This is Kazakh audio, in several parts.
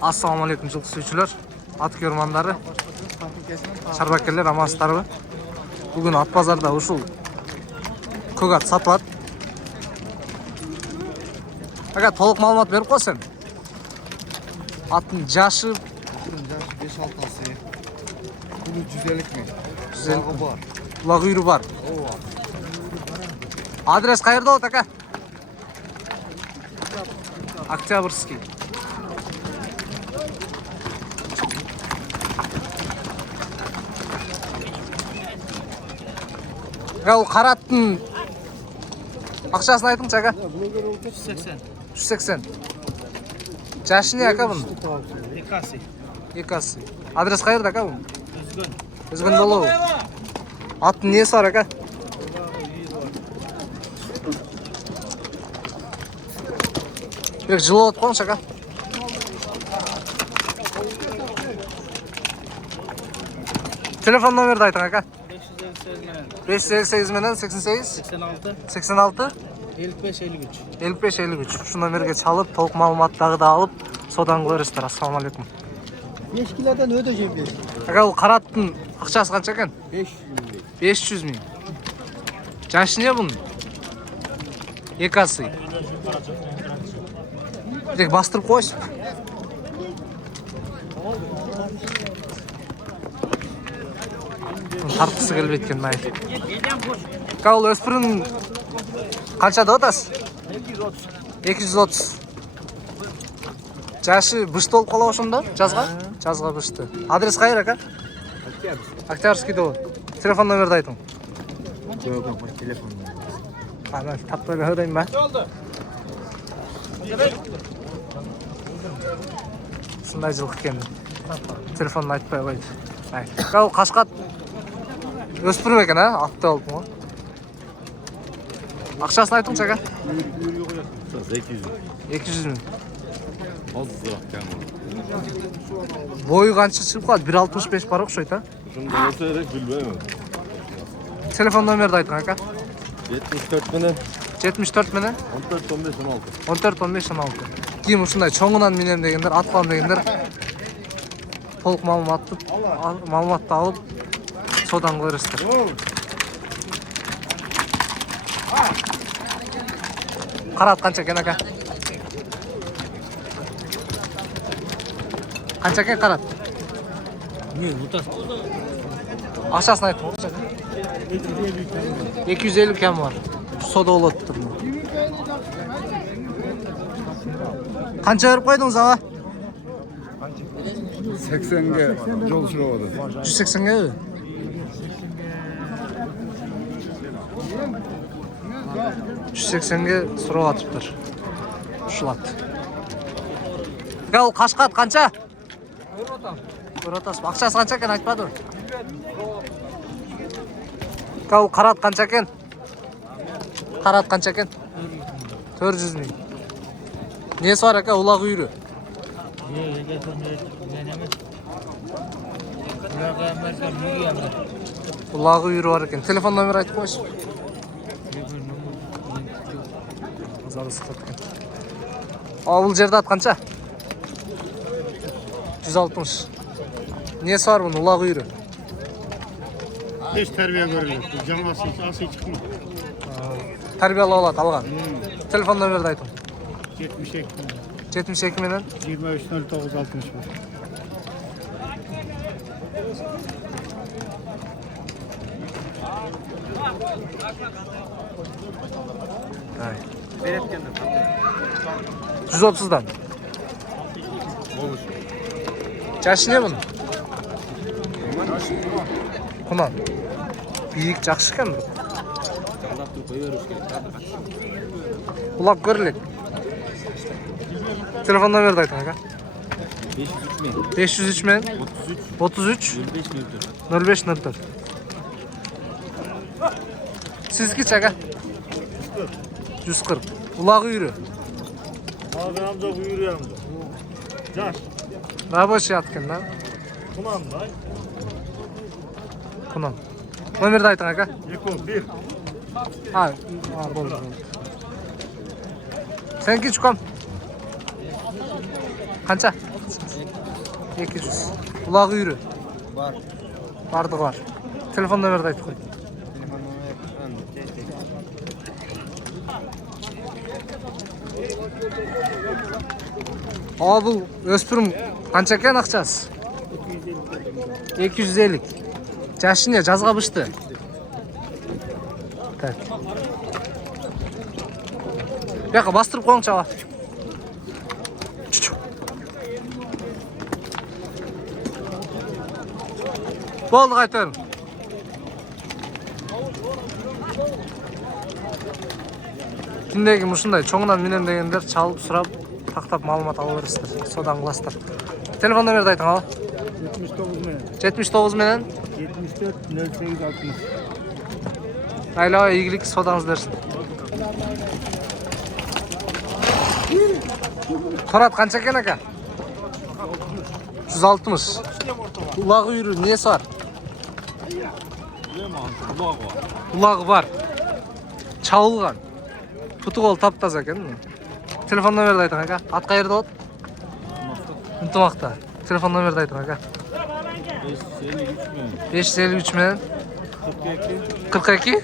Assalamu alaikum жылқы сүйүүчүлөр, ат көрмандары, чарбакерлер, амансыздарбы? Бүгүн ат базарда ушул көк ат сатылат. Ага, толук маалымат берип койсоң. Аттын жашы 5-6 асы. Күнү 150 миң. Сагы бар. Улак үйрү бар. Адрес каерде болот, ака? Октябрьский. Ага, кара аттын акчасын айтыңчы, ака? 180. 180. Жашы не, ака, бунун? Экасы. Адрес каерде, ака, бунун? Өзгөн болобу? Аттын несі бар, ака? Бек жылы от қоңшы, ака? Телефон номерді айтың, ака? 558 менен 88 86 55-53. Şu номерге çalıp, толық маалыматтарды да алып, содан көресіздер. Ассаламу алейкум. 5 килодан өтөжем беш. Ака, бұл қараттың ақшасы қанша екен? 500 миң. 500 миң. Жашы не бұның? Екасы. Тек бастырып қойсып. Тартқысы келбеткен мәй. Ака, ол өспірін қаншада отасыз? 230. Жашы бышты олып қала ошында? Жазға? Жазға бышты. Адрес қайыр, ака? Октябрьский да. Телефон номерді айтың. Жоқ, телефон. Ана, таптай өдейін ба? Сындай жылқы кенді. Телефонын айтпай қойды. Ака, ол қашқат өспірім екен, а? Атты олып мұ? Ақшасын айтыңшы, ака? 200 миң. Бойы қанша шығып қалады? 1.65 бар оқшайды, а? Шында olsa ерек білбеймін. Телефон номерді айтың, ака? 74 менен 74 менен 14-15-16. 14-15-16. Кейін ұшындай чоңынан менен дегендер, атқан дегендер толық маалыматты алып, содан көресіздер. Қарат қанша екен, ака? Қанша екен қарат? Ақшасын айтып. 250 кем бар. Сода олады тұр. Қанша өріп қойдыңыз, аға? 80-ге жол сұрауды. 180-ге өй? 180-ге сұрау атыптыр. Ұшылады. Ол қашқат қанша? Өр отасып. Ақшасы қанша екен айтпады? Ол қарат қанша екен? Қарат қанша екен? 400 миң. Несі бар, ака? Улақ үйрі? Улақ үйрі бар екен. Телефон номер айтып қойшы. Бұл жерді атқанша? 160. Несі бар бұның? Улақ үйрі? Еш тәрбие көріледі. Жаңа асы шыққан. Тәрбиялы олады, алған. Телефон номерді айтың. 72 менен 23-09-61. Береткенді. 130-дан. Жашы не бұның? Құнан. Бейік жақшы кен бұл. Улап көрілік. Телефон номерді айтың, ака? 503 мен 33 0504. Сізгі чаға? 140. Улағы үйрі? Abi amca buyuruyor amca. Caş. Рабочий аткен, да? Kuman da. Құнан. Номерді айтың, ака? 2-1. Болды. Сен ки чукам? Қанша? 200. Ulak үйrü. Var. Bardığı var. Telefon numaraydı aytıp koy. Telefon Aa bu öspürüm kança eken akçası? 250. Jaşı ne? Жазга бышты. Так. Бияка бастырып коюңчу ага. Болду кайтарым. Күндөгү ушундай чоңунан менен дегендер чалып сурап тактап маалымат ала бересиздер. Содан кыласыздар. Телефон номерди айтың ала. 79 менен. 79 менен 74 08 60. айлаға ийгилик содаңыз берсин. Торат канча экен ака? 160. Улагы үйрү несі бар? Улагы бар. Чабылган. Путу кол таптаза экен. Телефон номерди айтың ака. Ат кайерде болот? Ынтымакта. Телефон номерди айтың ака. 553 менен 42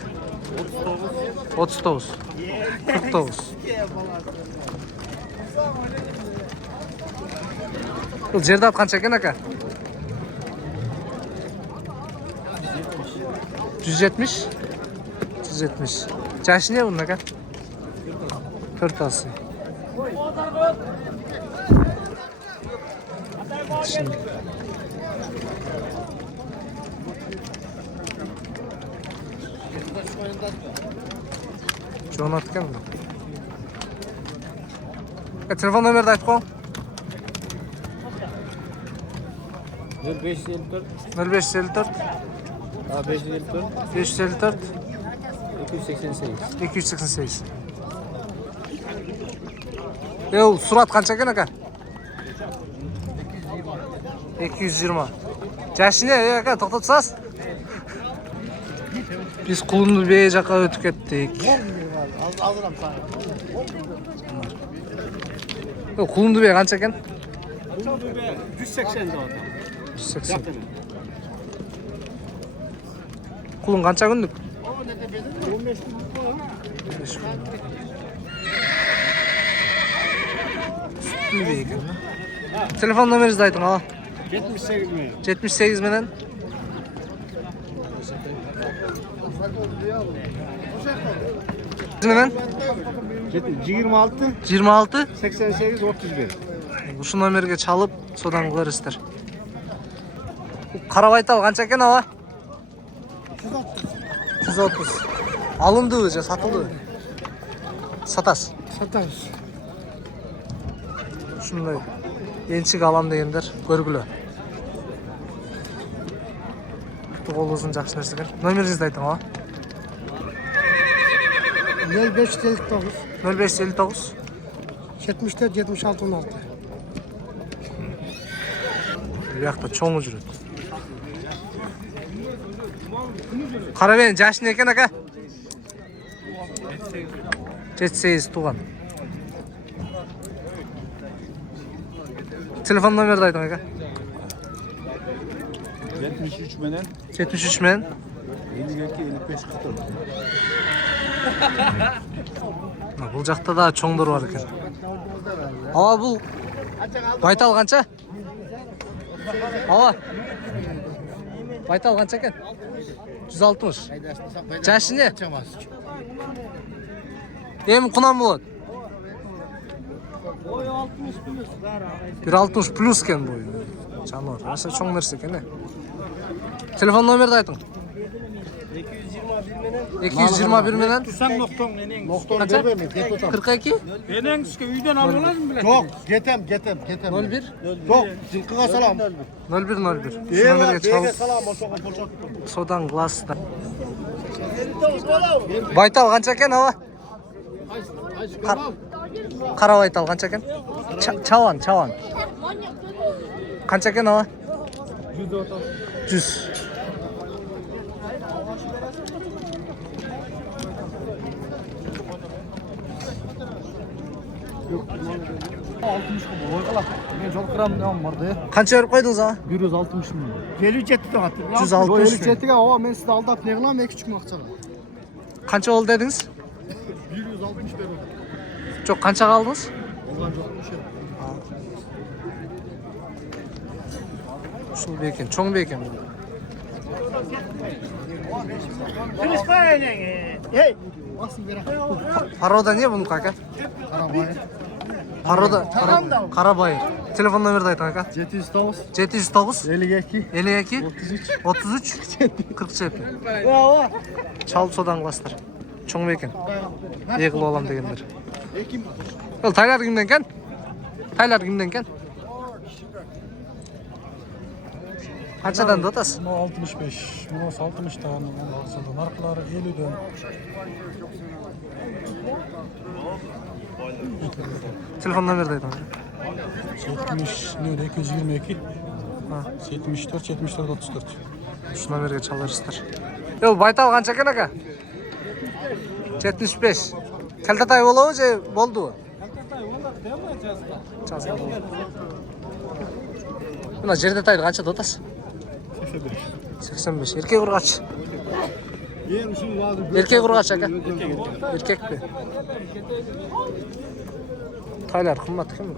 39 49. Бұл жерде ат қанша екен ака? 170. 170. Жашы не бұның ака? 4 асы. Жоғын атқан бұл. Телефон номерді айтып қоң? 0554 0554 554 554 288. 288. Бұл сурат қанша екен ака? 220. Жашы не ака, тоқтатсыз? Biz Kulunlu Bey'e жаққа өтіп кеттік. Kulunlu Bey қанша екен? 180 жауап. 180. Kulun қанша күндік? 15 gün. Sütlü Bey екен. Telefon numarınızı айтың ала. 78 mi? 78 менен 26 26 88 31. Ушул номерге чалып, содан кыларсыздар. Карабайтал канча экен ала? 130. Алындыбы же сатылдыбы? Сатасыз. Satarız. Ушундай энчик алам дегендер көргүлө. Колубуздун жакшы нерсе экен. Номеріңізді айтың ала. 0559 0559 74 76 16. Биякта чоңу жүрөт. Карабенин жашы не экен ака? 78 тууган. Телефон номерди айтың ака. 73 менен 73 менен 52 55 44. Бул жакта да чоңдор бар экен. Ала бул байтал канча? Ала. Байтал канча экен? 160. Жашы не? Эми кунан болот? 160 плюс экен бою. Жануар. Аша чоң нерсе экен. Телефон номерди айтың. 221 менен 42 Enen üstü üyden alıyorlar mı bile? Yok, getem. 01 Yok, жылқыға салам. 01 Şu номерге чалып салам, ошоға болчок. содан кыласыздар. Байтал канча экен ала? Кара байтал канча экен? Чаван. Канча экен ала? 100. 60 kubu. Oyqalaq. Men жол кырам дегем бар да. Qancha berib qo'ydingiz ha? 160 ming. 57 деп атты. 160 ming. 57 га, о, мен сізді алдап не қыламын 2 күн ақшаға. Qancha oldi dedingiz? 160 беріп. Yo'q, qanchaga oldingiz? Olgan жоқ ше. Usul beken, cho'ng beken. Ey, басын бер. Paroda ne bunun aka? Қарабай. Paroda, Karabayır. Telefon numarayı aytın aka. 709 709 52 52 33 47. Çalıp sodan klaslar. Çoğun beken. Eğil olam degenler. Ol Taylar kimden ken? Taylar kimden ken? Kaçadan da otasın? Mına 65, mına 60 tane aksada. Narkları 50'den. Telefon numarayı aytın. 70, neydi? 222, Ha. 74, 74, 34. Şu numaraya çalarızdır. Yo baytal kança ken aka? 75. Kaltatay ola je boldu. Жазда болды. Мына жерде тайыр қанша дотасы? 85. Еркек ұрғач. Еркек ұрғач ака. Еркек пе? Тайлар қымбат кім?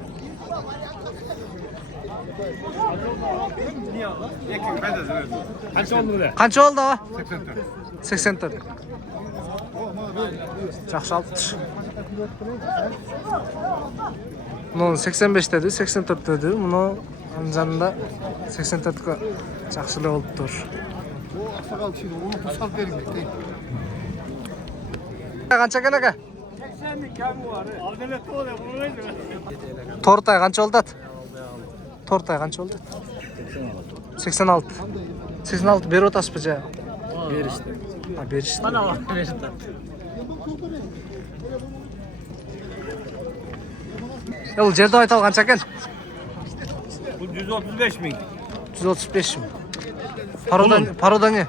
Қанша oldu аға? 84. Жақсы алып тұр. Мұны 85 деді, 84 деді. Мұны жанында 84-ке жақсылы болып тұр. ақсақал кіші оны салып беріңдер. Қанша кен ака? Тортай қанша олды ат? Тортай қанша олды? 86. 86 бері отасы бұ жа? Берішті. Берішті. Бана бар, берішті. Yol жерді айтал қанша кен? Bu 135 bin. 135 mi? Paroda ne?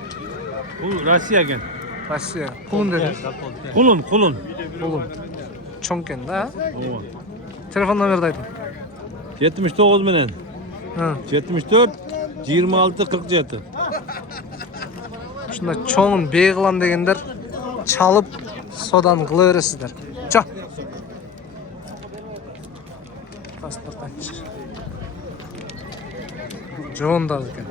Bu Rusya gen. Rusya. Kulun dedi. Kulun. Kulun. Çonken da. Telefon numarayı aytın. 79 binen. Hı. 74 26 47. Şunda çoğun bey kılam degenler çalıp sodan kılı veresizler. Ço. Pasport açır. Çoğun da ekan.